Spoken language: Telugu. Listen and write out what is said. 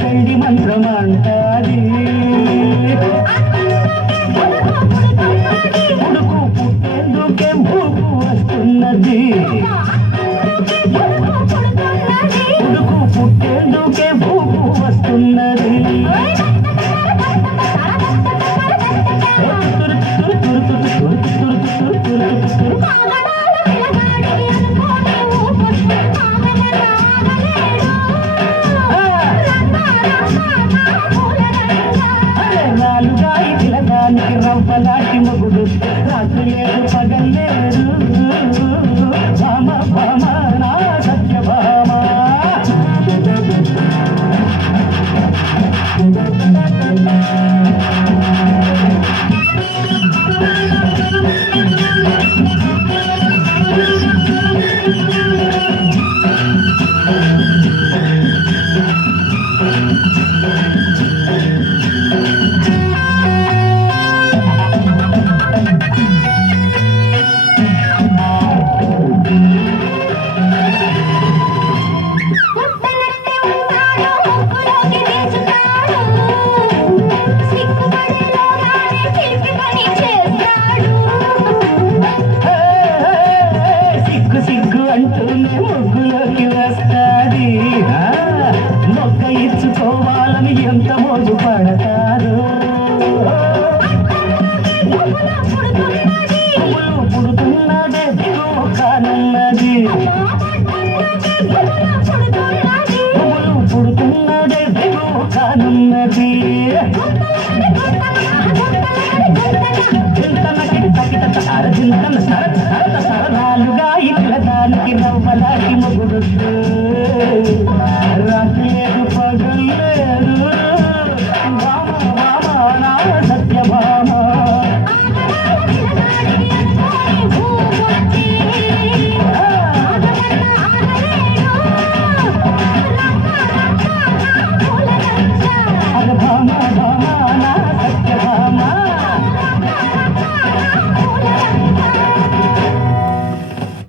కండి మంత్రమంటాది కొడుకు పుట్టేందుకెంపు వస్తున్నది. మోజు పడతారు పుడుతున్నదే కానున్నది పుడుతున్నదే కానున్నది చింతన చింతన